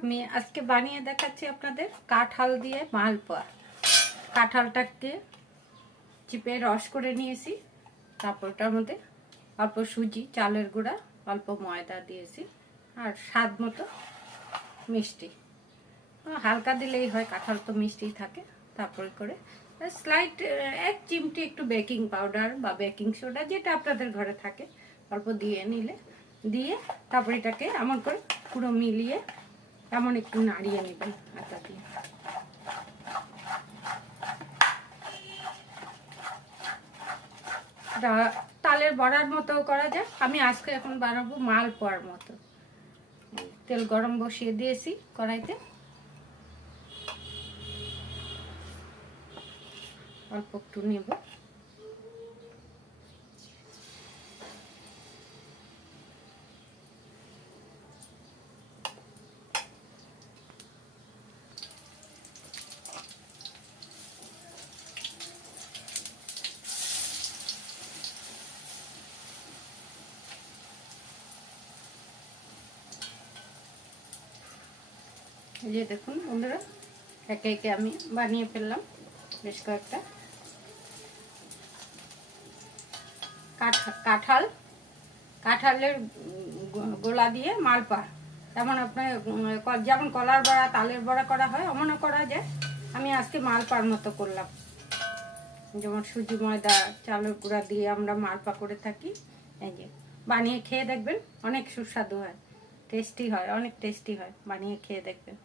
আমি আজকে বানিয়ে দেখাচ্ছি আপনাদের কাঁঠাল দিয়ে মালপোয়া। কাঁঠালটাকে চিপে রস করে নিয়েছি, তারপর ওটার মধ্যে অল্প সুজি, চালের গুঁড়া, অল্প ময়দা দিয়েছি আর স্বাদ মতো মিষ্টি। হালকা দিলেই হয়, কাঁঠাল তো মিষ্টি থাকে। তারপরে করে স্লাইট 1 চিমটি একটু বেকিং পাউডার বা বেকিং সোডা, যেটা আপনাদের ঘরে থাকে, অল্প দিয়ে নিলে দিয়ে তারপর এটাকে এমন করে পুরো মিলিয়ে এমন একটু নাড়িয়ে নেবেন আটা দিয়ে। তালের বড়ার মতো করা যায়, আমি আজকে এখন বানাবো মালপোয়ার মতো। তেল গরম বসিয়ে দিয়েছি কড়াইতে, অল্প একটু নেব। এই যে দেখুন বন্ধুরা, একে একে আমি বানিয়ে ফেললাম বেশ কয়েকটা। কাঁঠালের গোলা দিয়ে মালপোয়া, তেমন আপনার যেমন কলার বড়া, তালের বড়া করা হয় এমনও করা যায়। আমি আজকে মালপোয়ার মতো করলাম, যেমন সুজি, ময়দা, চালের গুঁড়া দিয়ে আমরা মালপোয়া করে থাকি। এই যে বানিয়ে খেয়ে দেখবেন, অনেক সুস্বাদু হয়, টেস্টি হয়, অনেক টেস্টি হয়, বানিয়ে খেয়ে দেখবেন।